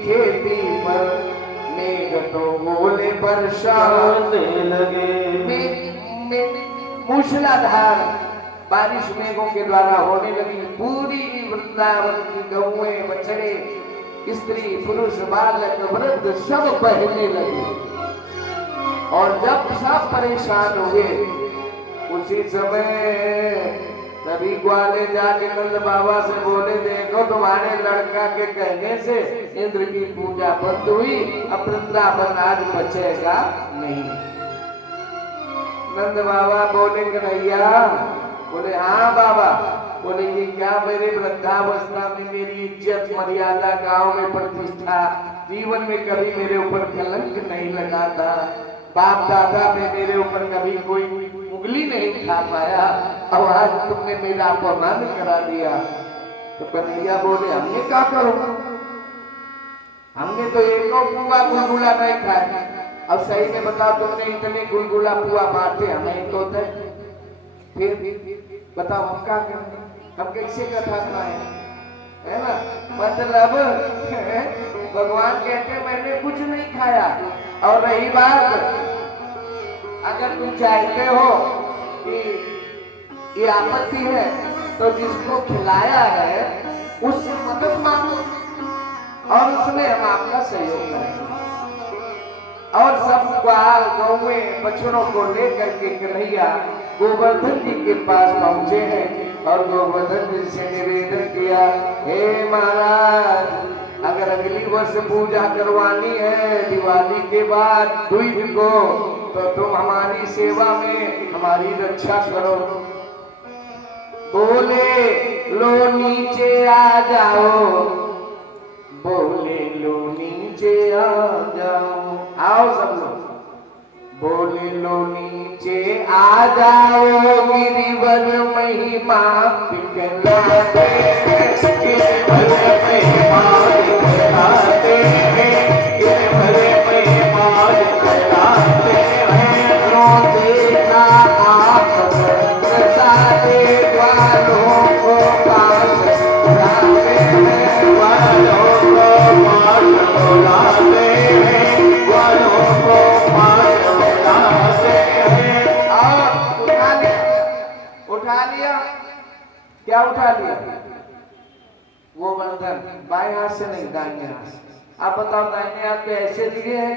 खेती पर मेघ तो बोले बरसाने लगे। मूसलाधार बारिश मेघों के द्वारा होने लगी। पूरी वृंदावन की गौएं बछड़े स्त्री पुरुष बालक वृद्ध सब बहने लगे। और जब सब परेशान हुए उसी समय तभी ग्वाले जाके नंद बाबा से बोले, देखो तुम्हारे लड़का के कहने से इंद्र की पूजा बंद हुई, अब वृंदावन आज बचेगा नहीं। नंद बाबा बोले कन्हैया, बोले हाँ बाबा। बोले ये क्या मेरे वृद्धावस्था में मेरी इज्जत मर्यादा गांव में प्रतिष्ठा जीवन में कभी मेरे ऊपर कलंक नहीं लगा था। बाप दादा ने मेरे ऊपर कभी कोई उंगली नहीं खा पाया, अब आज तुमने मेरा अपमान करा दिया। तो कन्हैया बोले हमने क्या करो, हमने तो एक पुआ गुलगुला नहीं खाया। अब सही में बताओ, तुमने इतने गुलगुला पुआ बांटे हमें तो दे, फिर बताओ हम क्या करें, हम कैसे कथा खाए, है ना। मतलब भगवान कहते मैंने कुछ नहीं खाया। और रही बात, अगर तुम चाहते हो कि ये आपत्ति है तो जिसको खिलाया है उससे मदद मांगो और उसमें हम आपका सहयोग करेंगे। और सब ग्वाल गौएं बछड़ों को लेकर के कन्हैया गोवर्धन जी के पास पहुंचे हैं और गोवर्धन जी से निवेदन किया, हे महाराज, अगर अगली वर्ष पूजा करवानी है दिवाली के बाद द्विज को, तो तुम हमारी सेवा में हमारी रक्षा करो। बोले लो नीचे आ जाओ, बोले लो नीचे आ जाओ, आओ सब लोग। बोले लो नीचे आ जाओ, गिरिवर महिमा पिघलाते हैं, गिरिवर महिमा पिघलाते हैं, गिरिवर महिमा पिघलाते हैं। रोते ना आप प्रसादे वालों को पास बुलाते हैं, वालों को पास बुलाते हैं, वालों को पास बुलाते हैं। और उठा लिया, क्या उठा लिया? वो बंधन बाएं हाथ से नहीं, दाहिने हाथ से। आप बताओ दाहिने हाथ पे ऐसे लिए हैं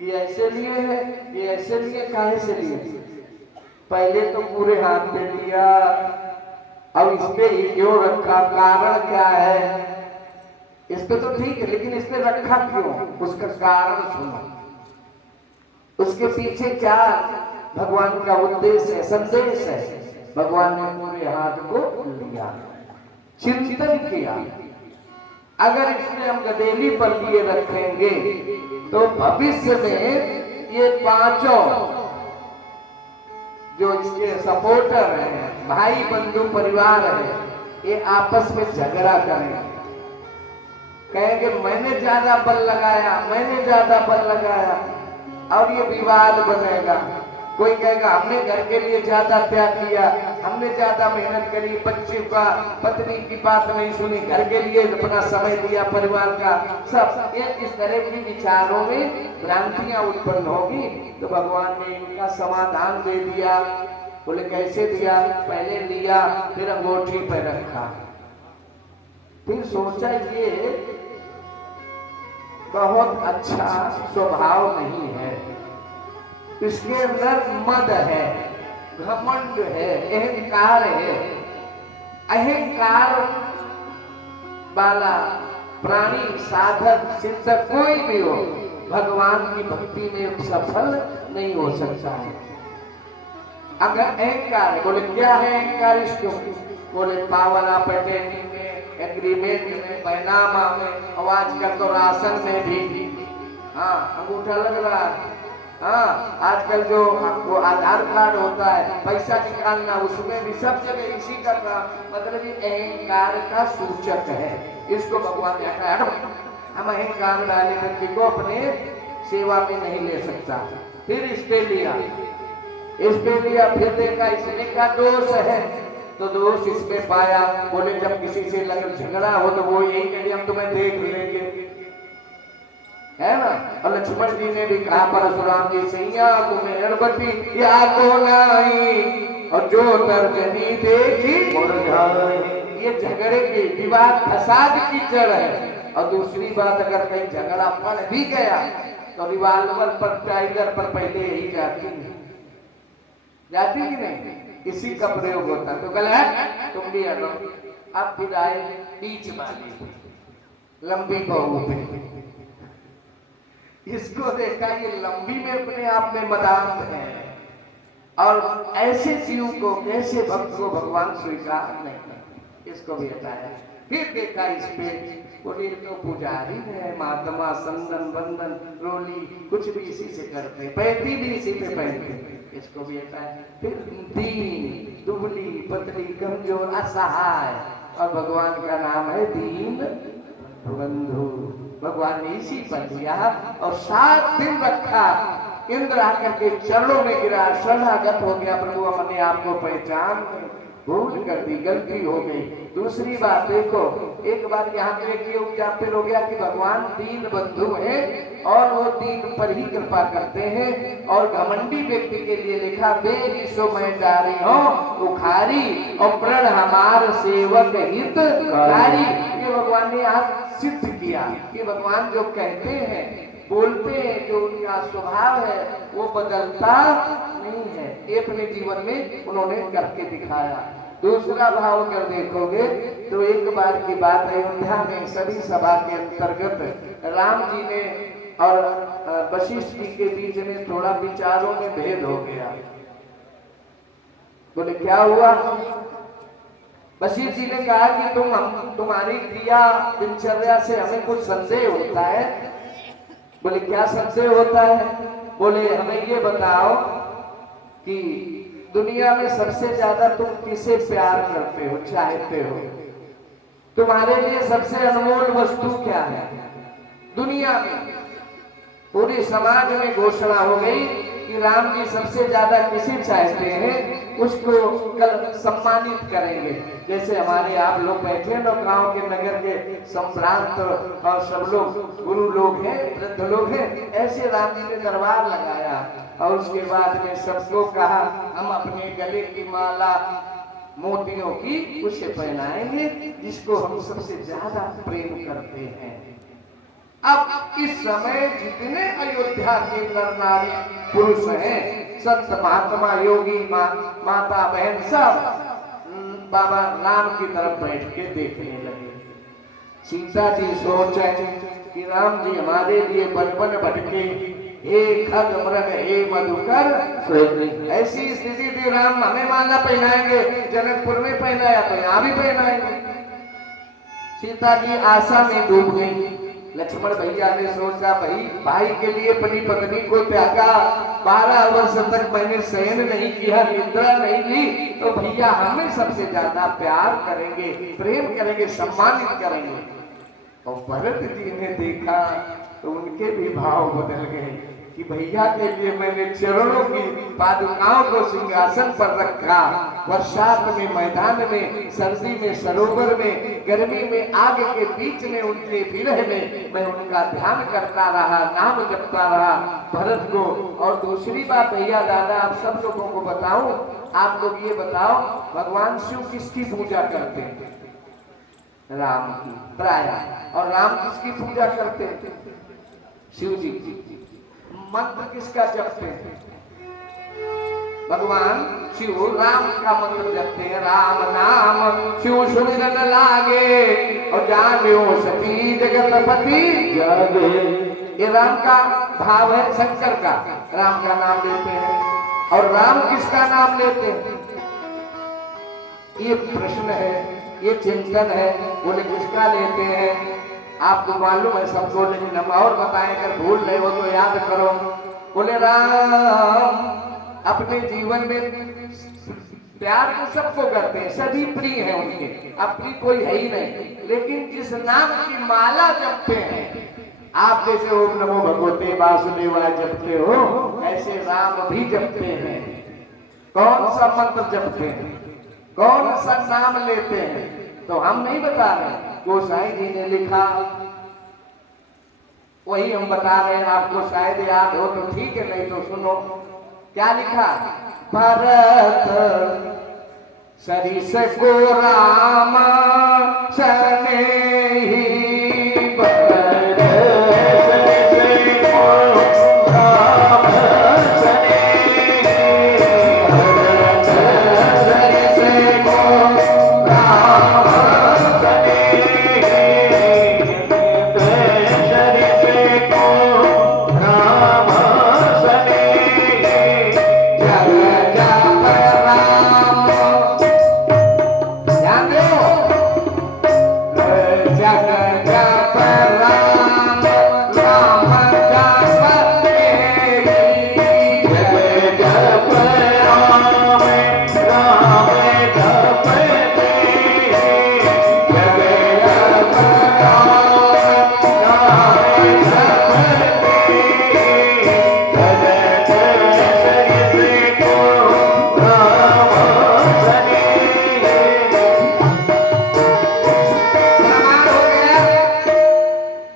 कि ऐसे लिए हैं कि ऐसे लिए, काहे से लिए? पहले तो पूरे हाथ पे लिया, अब इस पे ही क्यों रखा, कारण क्या है? इस पे तो ठीक है, लेकिन इस पे रखा क्यों, उसका कारण सुनो। उसके पीछे क्या भगवान का उद्देश्य है, संदेश है। भगवान ने पूरे हाथ को लिया, चिंतन किया, अगर इसमें हम गदेली पर लिए रखेंगे तो भविष्य में ये पांचों जो इसके सपोर्टर हैं, भाई बंधु परिवार है, ये आपस में झगड़ा करेंगे, कहेंगे मैंने ज्यादा बल लगाया, मैंने ज्यादा बल लगाया, और ये विवाद बनेगा। कोई कहेगा हमने घर के लिए ज्यादा त्याग किया, हमने ज्यादा मेहनत करी, बच्चे का पत्नी की बात नहीं सुनी, घर के लिए अपना समय दिया, परिवार का सब, ये इस तरह की विचारों में भ्रांतियां उत्पन्न होगी। तो भगवान ने इनका समाधान दे दिया। बोले कैसे दिया? पहले लिया, फिर अंगूठी पर रखा, फिर सोचा ये बहुत अच्छा स्वभाव नहीं है, इसके अंदर मद है, घमंड है, अहंकार है। अहंकार वाला प्राणी, साधक, चिंतक कोई भी हो, भगवान की भक्ति में सफल नहीं हो सकता है। अगर अहंकार है, बोले क्या है अहंकार इसको? बोले पावला पटेनी में, एग्रीमेंट में, पैनामा में, और आजकल तो राशन में भी हाँ अंगूठा लग रहा है। हाँ, आजकल जो वो आधार कार्ड होता है, पैसा निकालना, उसमें भी सब जगह इसी का काम, मतलब ये अहंकार का सूचक है। इसको भगवान ने कहा हम अहंकार वाले व्यक्ति को अपने सेवा में नहीं ले सकता। फिर इस पे लिया, फिर देखा इसमें क्या दोष है, तो दोष इसमें पाया। बोले जब किसी से लगन झगड़ा हो तो वो यही कहे हम तुम्हें देख लेंगे, और लक्ष्मण जी ने भी कहा परशुराम जी सैया तुम्हें गणपति या को नहीं और जो तर्जनी देखी ये झगड़े के विवाद फसाद की जड़ है। और दूसरी बात अगर कहीं झगड़ा पड़ भी गया तो रिवाल्वर पर टाइगर पर पहले यही जाती कि नहीं, इसी का प्रयोग होता। तो गलत तुम भी हटो, अब फिर आए बीच वाली लंबी बहू पे। इसको देखा ये लंबी में अपने आप में मदान है और ऐसे जीव को ऐसे भक्त को भगवान स्वीकार नहीं करते, इसको भी हटाया। फिर देखा इस पे बोले तो पुजारी है, महात्मा संदन बंधन रोली कुछ भी इसी से करते, पैती भी इसी पे पहनते, इसको भी हटाया। फिर दीन दुबली पतली कमजोर असहाय और भगवान का नाम है दीन बंधु। भगवान ने इसी पर दिया और 7 दिन रखा। इंद्र आकर के चरणों में गिरा, शरणागत हो गया, प्रभु अपने आप को पहचान भूल कर दी, गलती हो गई। दूसरी बात देखो, एक बार यहाँ पे ये उद्यापन हो गया कि भगवान दीन बंधु हैं और वो दीन पर ही कृपा करते हैं। और घमंडी व्यक्ति के लिए लिखा बेनिशो मैं जारी हूँ उखारी और प्रण हमार सेवक हितकारी। ये भगवान ने यहाँ सिद्ध किया कि भगवान जो कहते हैं बोलते हैं, जो उनका स्वभाव है वो बदलता नहीं है। ये अपने जीवन में उन्होंने करके दिखाया। दूसरा भाव कर देखोगे तो एक बार की बात है, अयोध्या में सभी सभा के अंतर्गत राम जी ने और वशिष्ठ जी के बीच में थोड़ा विचारों में भेद हो गया। बोले क्या हुआ? वशिष्ठ जी ने कहा कि तुम्हारी क्रिया दिनचर्या से हमें कुछ संदेह होता है। बोले क्या संदेह होता है? बोले हमें ये बताओ कि दुनिया में सबसे ज्यादा तुम किसे प्यार करते हो, चाहते हो? तुम्हारे लिए सबसे अनमोल वस्तु क्या है दुनिया में? पूरे समाज में घोषणा हो गई कि राम जी सबसे ज्यादा किसे चाहते हैं, उसको कल सम्मानित करेंगे। जैसे हमारे आप लोग बैठे ना गांव के नगर के सम्रांत और सब लोग गुरु लोग हैं, वृद्ध लोग हैं, ऐसे राम जी ने दरबार लगाया और उसके बाद में सबको कहा हम अपने गले की माला मोतियों की उसे पहनाएंगे जिसको हम सबसे ज्यादा प्रेम करते हैं। अब इस समय जितने अयोध्या के नर नारी पुरुष हैं, संत महात्मा योगी माता बहन सब बाबा राम की तरफ बैठ के देखने लगे। सीता जी सोचे कि राम जी हमारे लिए बचपन भटके, हे खग मृग हे मधुकर, ऐसी स्थिति थी राम हमें माला पहनाएंगे, जनकपुर में पहनाया तो यहाँ भी पहनाएंगे। सीता जी आशा में डूब गई। लक्ष्मण भैया ने सोचा भाई के लिए अपनी पत्नी को त्यागा, 12 वर्ष तक मैंने शयन नहीं किया, निद्रा नहीं ली, तो भैया हमें सबसे ज्यादा प्यार करेंगे, प्रेम करेंगे, सम्मानित करेंगे। और भरत जी ने देखा तो उनके भी भाव बदल गए कि भैया के लिए मैंने चरणों की पादुकाओं को सिंहासन पर रखा, बरसात में मैदान में, सर्दी में सरोवर में, गर्मी में आग के बीच में, उनके विरह में मैं उनका ध्यान करता रहा, नाम जपता रहा भरत को। और दूसरी बात भैया दादा आप सब लोगों को बताऊं, आप लोग ये बताओ भगवान शिव किसकी पूजा करते हैं? राम की प्राय। और राम किसकी पूजा करते हैं? शिव जी की। मंत्र किसका जपते हैं? भगवान शिव राम का मंत्र जपते हैं। राम नाम शिव सुमिरन लागे और जानियो सती जगतपति जागे। ये राम का भाव है, शंकर का राम का नाम लेते हैं। और राम किसका नाम लेते हैं? ये प्रश्न है, ये चिंतन है। बोले किसका लेते हैं? आपको मालूम है सबको, लेकिन हम और बताएं, अगर भूल रहे हो तो याद करो। बोले राम अपने जीवन में प्यार तो सबको करते हैं, सभी प्रिय हैं उनके, अपनी कोई है ही नहीं। लेकिन जिस नाम की माला जपते हैं, आप जैसे ओम नमो भगवते वासुदेवाय जपते हो, ऐसे राम भी जपते हैं। कौन सा मंत्र जपते हैं, कौन सा नाम लेते हैं, तो हम नहीं बता रहे। गोसाई जी ने लिखा वही हम बता रहे हैं, आपको शायद याद हो तो ठीक है, नहीं तो सुनो क्या लिखा। भरत सरिस को राम सनेही, भरत सरिस को राम सनेही, भरत सरिस को राम सनेही, सरिस को राम सनेही, जग जप राम, ध्यान दो, जग जप राम, राम जप तेरी, जग जप राम, राम जप तेरी, जग जप राम, राम जप तेरी, जग सरिस को राम सनेही। प्रमाण हो गया,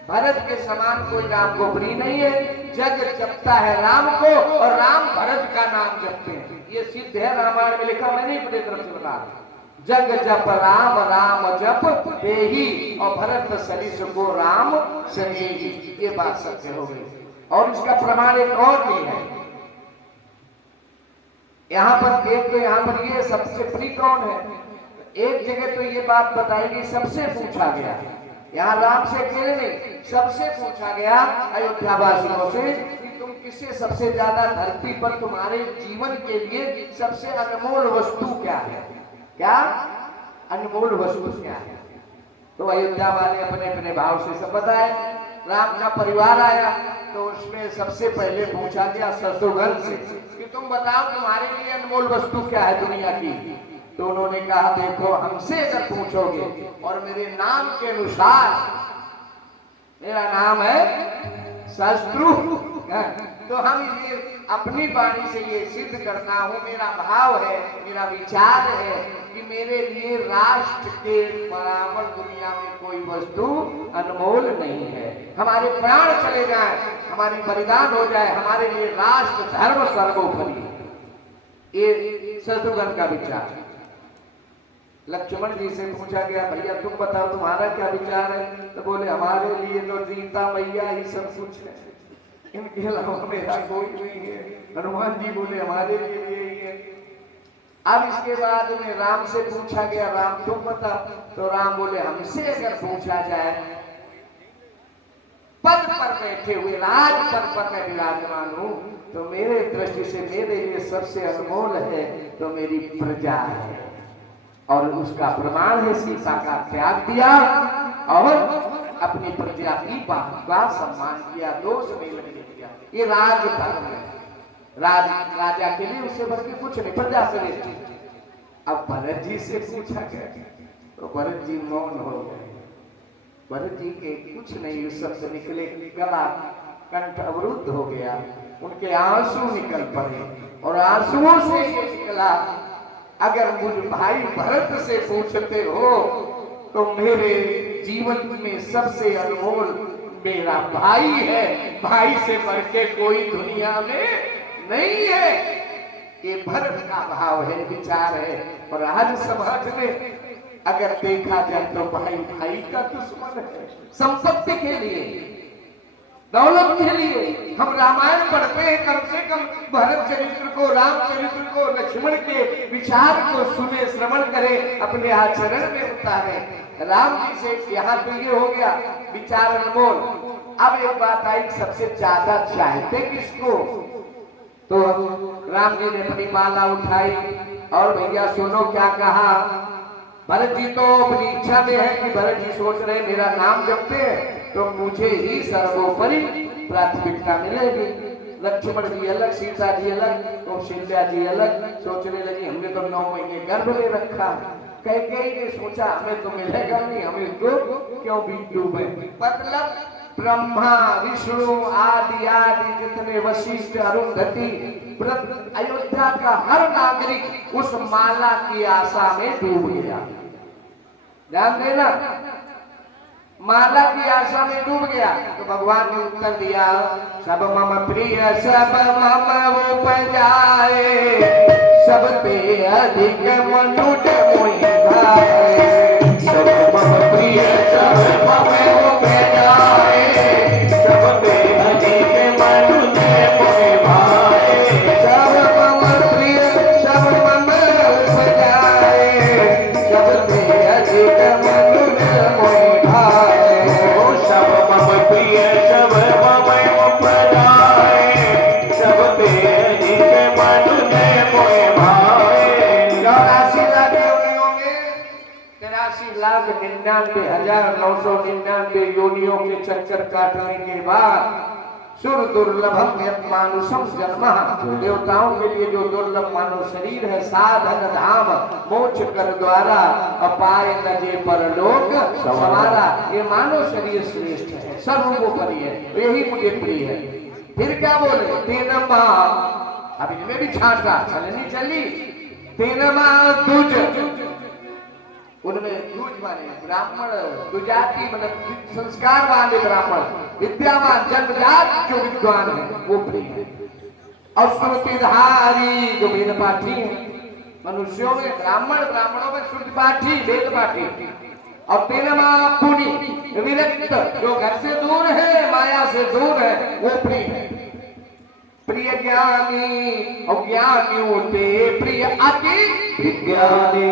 भरत के समान कोई राम को प्रिय नहीं है। जग जपता है राम को और राम भरत का नाम जपते हैं, ये सिद्ध है, रामायण में लिखा, मैंने अपनी तरफ से बता। जग जप राम, राम जप देही, और भरत सरिस को राम सनेही, ये बात सत्य हो गई। और इसका प्रमाण एक और भी है, यहाँ पर एक तो यहाँ पर ये सबसे प्रिय कौन है, एक जगह तो ये बात बताई गई, सबसे पूछा गया, यहाँ राम से अकेले नहीं, सबसे पूछा गया अयोध्या वासियों से कि तुम किससे सबसे ज्यादा धरती पर तुम्हारे जीवन के लिए सबसे अनमोल वस्तु क्या है, क्या अनमोल वस्तु क्या है। तो अयोध्या वाले अपने अपने भाव से सब बताए। राम का परिवार आया तो उसमें सबसे पहले पूछा गया शत्रुघ्न से कि तुम बताओ तुम्हारे लिए अनमोल वस्तु क्या है दुनिया की। तो उन्होंने कहा देखो, हमसे अगर पूछोगे और मेरे नाम के अनुसार, मेरा नाम है शत्रु, तो हम ये अपनी वाणी से ये सिद्ध करता हूं, मेरा भाव है, मेरा विचार है कि मेरे लिए राष्ट्र के बराबर दुनिया में कोई वस्तु अनमोल नहीं है। हमारे प्राण चले जाए, हमारी बलिदान हो जाए, हमारे लिए राष्ट्र धर्म सर्वोपरि। ये शत्रुघ्न का विचार। लक्ष्मण जी से पूछा गया भैया तुम बताओ तुम्हारा क्या विचार है, तो बोले हमारे लिए तो सीता मैया ही सब कुछ है, इनके अलावा मेरा कोई नहीं है। हनुमान जी बोले हमारे लिए यही है। अब इसके बाद में राम से पूछा गया राम तुम बताओ, तो राम बोले हमसे अगर पूछा जाए, पद पर बैठे हुए राज पद पर विराजमान हूं, तो मेरे दृष्टि से मेरे लिए सबसे अनमोल है तो मेरी प्रजा है, और उसका प्रमाण है सीता का त्याग दिया और अपनी प्रजा की बात का सम्मान किया, दोष नहीं लगने दिया। ये राज धर्म है, राजा के लिए उससे बढ़ के कुछ नहीं, प्रजा से नहीं। अब भरत जी से पूछा गया तो भरत जी मौन हो गए। भरत जी के कुछ नहीं उस शब्द निकले, गला कंठ अवरुद्ध हो गया, उनके आंसू निकल पड़े और आंसुओं से ये निकला अगर मुझ भाई भरत से पूछते हो तो मेरे जीवन में सबसे अनमोल मेरा भाई है, भाई से बढ़ के कोई दुनिया में नहीं है। ये भरत का भाव है, विचार है। और आज समाज में अगर देखा जाए तो भाई भाई का दुश्मन है, संपत्ति के लिए, दौलत के लिए। हम रामायण पढ़ते हैं, कम से कम भरत चरित्र को, रामचरित्र को, लक्ष्मण के विचार को सुने, श्रवण करें, अपने आचरण में उतारे। राम जी से यहाँ तो ये हो गया विचार अनमोल। अब एक बात आई, सबसे ज्यादा चाहते किसको? तो राम जी ने अपनी माला उठाई और भैया सुनो क्या कहा। भरत जी तो अपनी इच्छा में है कि भरत जी सोच रहे मेरा नाम जपते हैं तो मुझे ही सर्वोपरि प्राथमिकता मिलेगी। लक्ष्मण जी अलग, सीता जी अलग, कौशल्या जी अलग सोचने लगी हमने तो 9 महीने गर्भ में रखा। कैकेयी ने सोचा हमें तो मिलेगा नहीं, हमें तो क्यों बीच डूबे। मतलब ब्रह्मा विष्णु आदि आदि जितने वशिष्ठ अरुंधति अयोध्या का हर नागरिक उस माला की आशा में डूब गया। ध्यान देना, माला की आशा में डूब गया। तो भगवान ने उत्तर दिया, सब मम प्रिय सब मम उपजाए, सब पे अधिक मनुज मोहि भाए। सब मम प्रिय सब मम उपजाए, सब पे अधिक मनुज मोहि भाए। सब मम प्रिय सब मम उपजाए, सब पे अधिक मनुज मोहि भाए। सब मम प्रिय सब मम उपजाए, सब पे अधिक मनुज मोहि भाए। 83,99,999 योनियों के चक्कर काटने के बाद सुर दुर्लभम मानुषम जन्म, देवताओं के लिए जो दुर्लभ मानव शरीर है, साधन धाम मोक्ष कर द्वारा अपाय नजे परलोक सवारा। ये मानव शरीर श्रेष्ठ है, सर्वोपरि है, यही मुझे प्रिय है। फिर क्या बोले, तेनमा, अब इनमें भी छाटा चलनी चली, तेनमा तुझ, उनमें दूज माने ब्राह्मण, दुजाति मतलब संस्कार वाले ब्राह्मण, विद्यावान जन्मजात जो विद्वान है वो प्रिय है। और श्रुतिधारी जो वेद पाठी है, मनुष्यों में ब्राह्मण, ब्राह्मणों में श्रुति पाठी वेद पाठी। और तेनमा पुनि विरक्त जो घर से दूर है, माया से दूर है, वो प्रिय है। प्रिय ज्ञानी और ज्ञानी होते प्रिय अति विज्ञानी,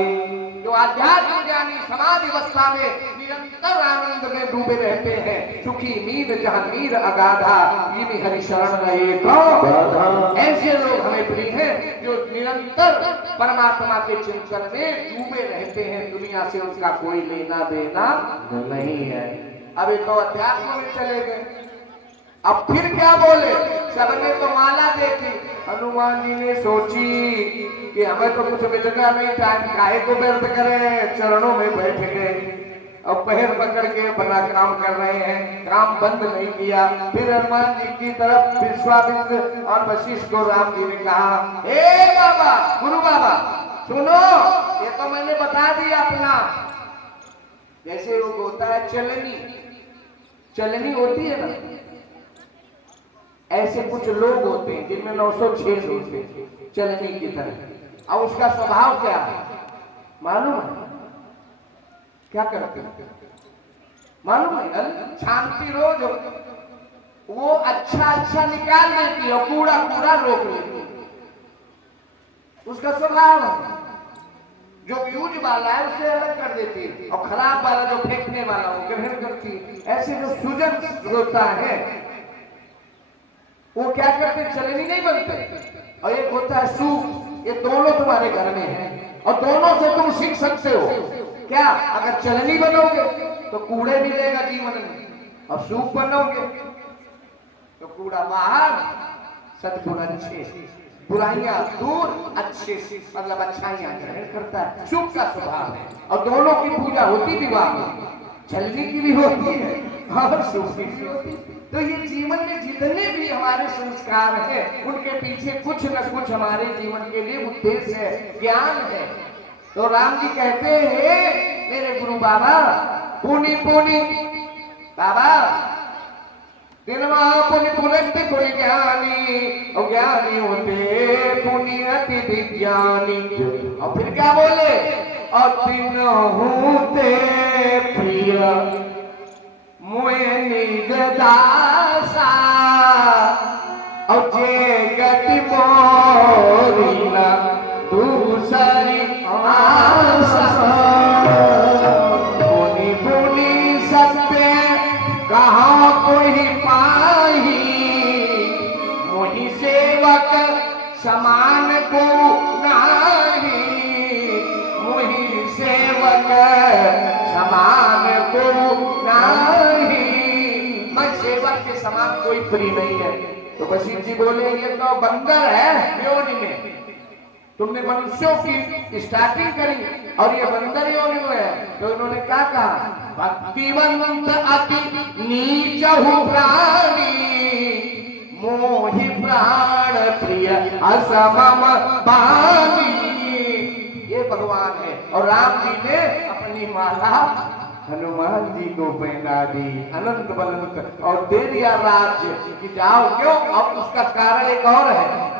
जो आध्यात्मिक ज्ञानी समाधि अवस्था में निरंतर आनंद में डूबे रहते हैं। सुखी नींद जहाँ नीर अगाधा, ये हरि शरण रहे तो ऐसे लोग हमें प्रिय हैं, जो निरंतर परमात्मा के चिंतन में डूबे रहते हैं। दुनिया से उनका कोई लेना देना नहीं है। अब एक तो अध्यात्म में चले गए। अब फिर क्या बोले, सबने तो माला देखी, हनुमान जी ने सोची कि हमें तो कुछ बेचना नहीं, टाइम काहे को व्यर्थ करें, चरणों में बैठ गए और पैर पकड़ के बड़ा काम कर रहे हैं, काम बंद नहीं किया। फिर हनुमान जी की तरफ विश्वामित्र और वशिष्ठ को राम जी ने कहा, हे बाबा, गुरु बाबा सुनो, ये तो मैंने बता दिया अपना, जैसे वो होता है चलनी, चलनी होती है ना, ऐसे कुछ लोग होते हैं जिनमें 906 होते हैं चलनी की तरह। और उसका स्वभाव क्या है मालूम है? क्या करते हैं मालूम है? छानती रोज वो अच्छा अच्छा निकाल देती है और कूड़ा कूड़ा रोक लेती है, उसका स्वभाव है। जो यूज वाला है उसे अलग कर देती है और खराब वाला जो फेंकने वाला वो ग्रहण करती है। ऐसे जो सुजन होता है वो क्या करते, चलनी नहीं बनते। और एक होता है सूप, ये दोनों तुम्हारे घर में है और दोनों से तुम सीख सकते हो। क्या, अगर चलनी बनोगे तो कूड़े मिलेगा जीवन में, और सूप बनोगे तो कूड़ा बाहर, सद्गुण अच्छे, बुराइयां दूर, अच्छे मतलब अच्छाइयां ग्रहण करता है। सूप का स्वभाव है। और दोनों की पूजा होती विवाह में, चलनी की भी होती है और सूप की भी होती है। तो ये जीवन में जितने भी हमारे संस्कार हैं, उनके पीछे कुछ न कुछ हमारे जीवन के लिए उद्देश्य है, ज्ञान है। तो राम जी कहते हैं, मेरे गुरु बाबा, पुनि पुनि बाबा, दिनवा पुनि पुनति पुनि ज्ञानी, और ज्ञानी होते पुनि अति विज्ञानी। और फिर क्या बोले, और तीनों ते प्रिय मोए निज दासा, और जे गति मोरी न दूसरी आशा। पुनि पुनि सत्य कहाँ कोई पाही, मोहि सेवक समान को नाही, मोहि सेवक समान को नाही, मैं सेवक के समान कोई प्रिय नहीं है। तो वशिष्ठ जी बोले, ये तो बंदर है योनि में, तुमने मनुष्यों की स्टार्टिंग करी और ये बंदर योनि में है। तो उन्होंने क्या कहा, भक्तिवंत अति नीच प्राणी, मोहि प्राण प्रिय असमम बानी। ये भगवान है। और राम जी ने अपनी माला हनुमान जी को पहना दी अनंत बलंत और दे दिया राज्य कि जाओ। क्यों? अब उसका कारण एक और है।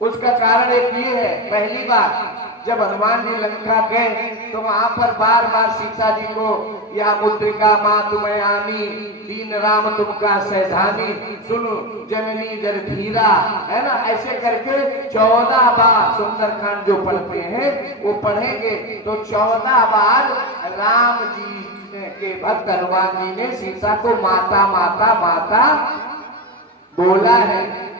उसका कारण एक ये है, पहली बार जब हनुमान जी लंका गए तो वहां पर बार बार सीता जी को यह मुद्रिका माँ तुम्हें आनी, दीन राम तुमका सैधानी, सुनो जननी जर धीरा, है ना, ऐसे करके 14 बार सुंदरकांड जो पढ़ते हैं वो पढ़ेंगे तो 14 बार राम जी के भक्त हनुमान जी ने सीता को माता माता माता बोला है।